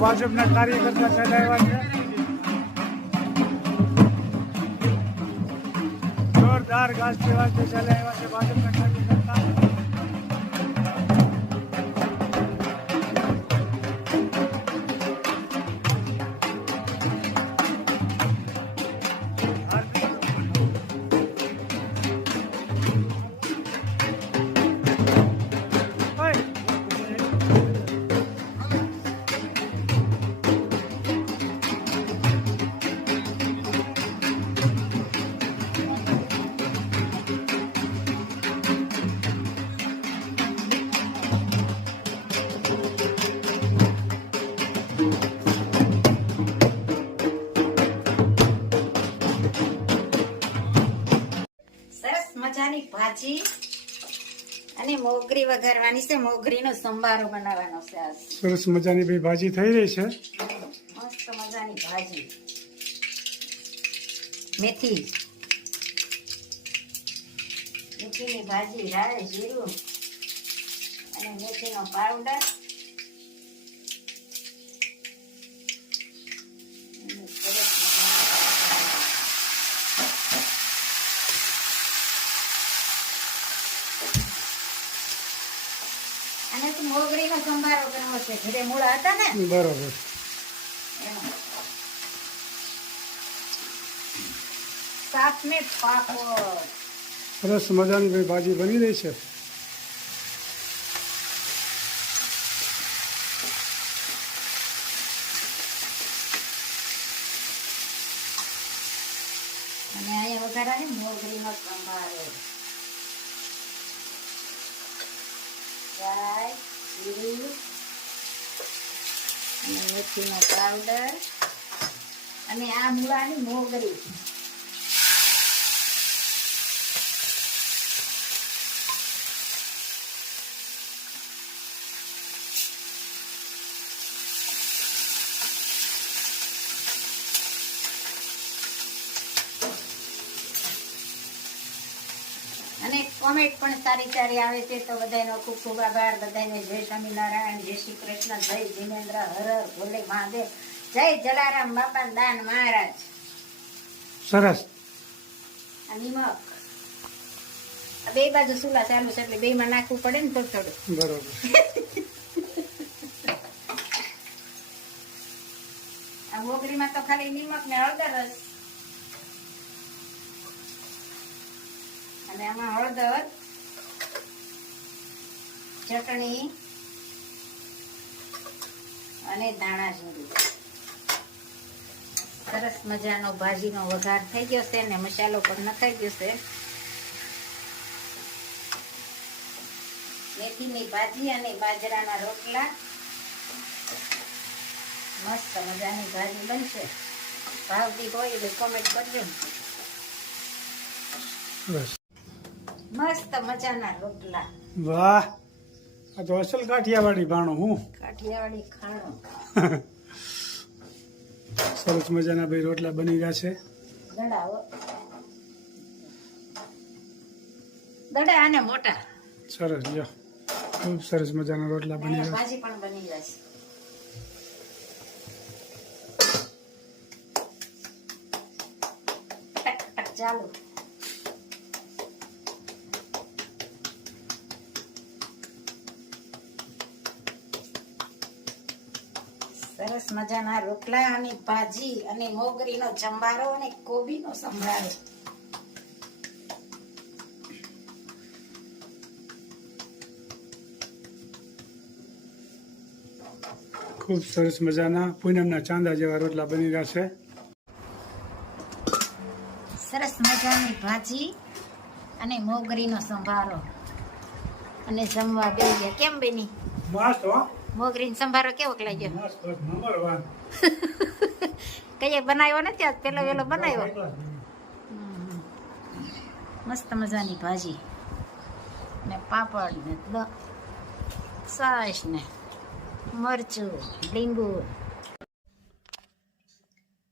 ભાજપના કાર્યકર્તા ચલાવ્યા છે. જોરદાર ગાજતે વાજતે ચલાવ્યા છે ભાજપના કાર્યકર્તા. મજાની ભાજી અને મોગરી વઘારવાની છે. મોગરીનો સંભારો બનાવવાનો છે આજ. સરસ મજાની ભાઈ ભાજી થઈ રહી છે. મસ્ત મજાની ભાજી. મેથી મેથીની ભાજી, રાઈ, જીરું અને મેથીનો પાવડર. અને તો મોગરીનો સંભારો કરવો છે. ઘરે મૂળા હતા ને, બરોબર. શાક ને પાપડ. સરસ મજાની ભાઈ ભાજી બની રહી છે. અને અહીંયા વઘારાને મોગરીનો સંભારો. રાઈ, જીરું અને મેથીનો પાવડર અને આ મૂળાની મોગરી. અને કોમેન્ટ પણ સારી સારી આવે છે, તો બધાનો ખૂબ ખૂબ આભાર. બધાને જય સ્વામિનારાયણ, જય શ્રી કૃષ્ણ, જય જીનેન્દ્ર, હર હર ભોલે મહાદેવ, જય જલારામ બાપા દાન મહારાજ. સરસ. આ નિમક આ બે બાજુ સુલા ચાલુ છે એટલે બે માં નાખવું પડે ને થોડું થોડું. બરોબર. આ મોગરીમાં તો ખાલી નિમક ને હળદર જ. અને આમાં હળદર, ચટણી અને ધાણા જીરું. સરસ મજાનો ભાજીનો વઘાર થઈ ગયો છે ને મસાલો પણ નખાઈ ગયો છે. મેથીની ભાજી અને બાજરાના રોટલા. મસ્ત મજાની ભાજી બનશે. ભાવતી હોય તો કોમેન્ટ કરજો. બસ. મસ્ત મજાના રોટલા. વાહ, આ તો અસલ કાઠિયાવાડી ભાણું. હું કાઠિયાવાડી ખાણો. સરસ મજાના ભાઈ રોટલા બની ગયા છે. દડા અને મોટા. સરસ. જો ખૂબ સરસ મજાના રોટલા બની ગયા. ભાજી પણ બની જશે. ચાલો. સરસ મજાના રોટલા અને ભાજી અને મોગરીનો સંભારો અને કોબીનો સંભારો. ખૂબ સરસ મજાના પૂનમના ચાંદા જેવા રોટલા બની રહ્યા છે. સરસ મજાની ભાજી અને મોગરીનો સંભારો અને જમવા બેસી ગયા. કેમ બેની? મસ્ત હો. મોગરીનો સંભારો કેવો લાગ્યો? મસ્ત, નંબર 1. કઈ બનાવ્યો નથી આજ, પેલો વેલો બનાવ્યો. મસ્ત મજાની ભાજી ને પાપડ ને છાશ ને મરચું, લીંબુ.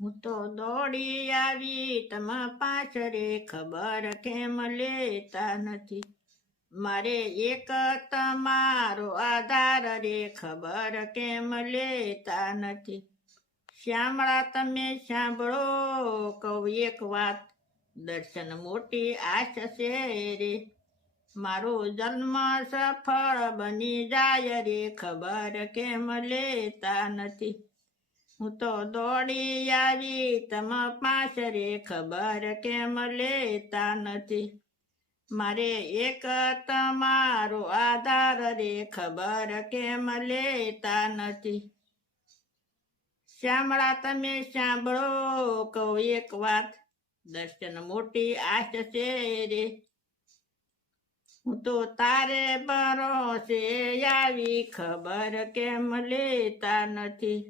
હું તો દોડી આવી તમા પાછરે, ખબર કેમ લેતા નથી. મારે એક તમારો આધાર રે ખબર કેમ લેતા નથી. શ્યામળા તમે સાંભળો કહું એક વાત, દર્શન મોટી આશ છે રે. મારો જન્મ સફળ બની જાય રે ખબર કેમ લેતા નથી. હું તો દોડી આવી તમ પાસ રે ખબર કેમ લેતા નથી. મારે એક તમારો આધાર રે ખબર કેમ લેતા નથી. શ્યામળા તમે સાંભળો કહું એક વાત, દર્શન મોટી આશ છે રે. હું તો તારે ભરોસે આવી ખબર કેમ લેતા નથી.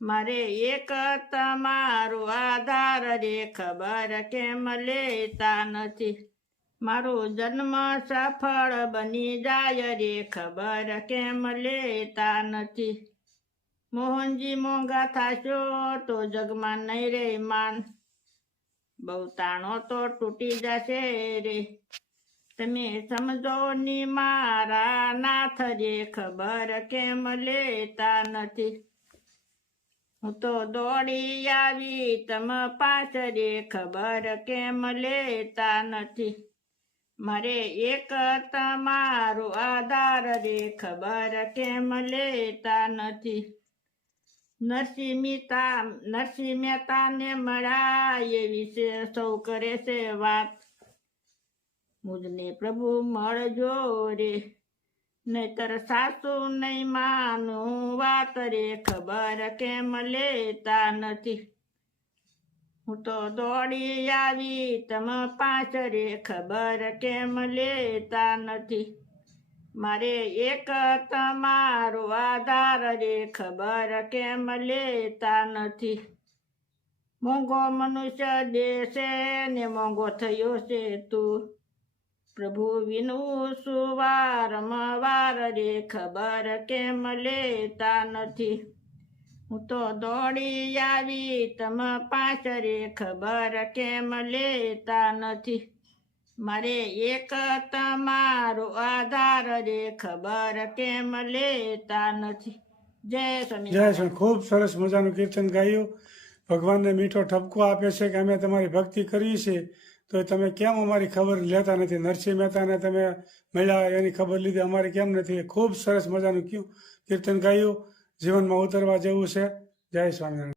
મારે એક તમારો આધાર રે ખબર કેમ લેતા નથી. મારો જન્મ સફળ બની જાય રે ખબર કેમ લેતા નથી. મોહનજી મોંઘા થાશો તો જગમાં નહીં રે માન, બહુ તાણો તો તૂટી જશે રે. તમે સમજો ની મારા નાથ રે ખબર કેમ લેતા નથી. હું તો દોડી આવી તમ પાસ રે ખબર કેમ લેતા નથી. મારે એક તમારો આધાર રે ખબર કેમ લેતા નથી. નરસિંહ મહેતાને મળ્યા એ વિશે સૌ કરે છે વાત, મુજને પ્રભુ મળજો રે, નહીતર સાસુ નહીં માનું વાત રે ખબર કેમ લેતા નથી. હું તો દોડી આવી તમ પાસ રે ખબર કેમ લેતા નથી. મારે એક તમારો આધાર રે ખબર કેમ લેતા નથી. મોંઘો મનુષ્ય દેશે ને મોંઘો થયો છે તું, પ્રભુ વિનું સુવારમવાર રે ખબર કેમ લેતા નથી. હું તો દોડી આવી તમ પાસ રે ખબર કેમ લેતા નથી. મારે એક તમારો આધાર રે ખબર કેમ લેતા નથી. જય સ્વામી. જય સ્વામી. ખૂબ સરસ મજાનું કીર્તન ગાયું. ભગવાનને મીઠો ઠપકો આપે છે કે અમે તમારી ભક્તિ કરી છે, તો તમે કેમ અમારી ખબર લેતા નથી. નરસિંહ મહેતાને તમે મળ્યા એની ખબર લીધી, અમારી કેમ નથી. ખૂબ સરસ મજાનું કીર્તન ગાયું. જીવનમાં ઉતરવા જેવું છે. જય સ્વામી.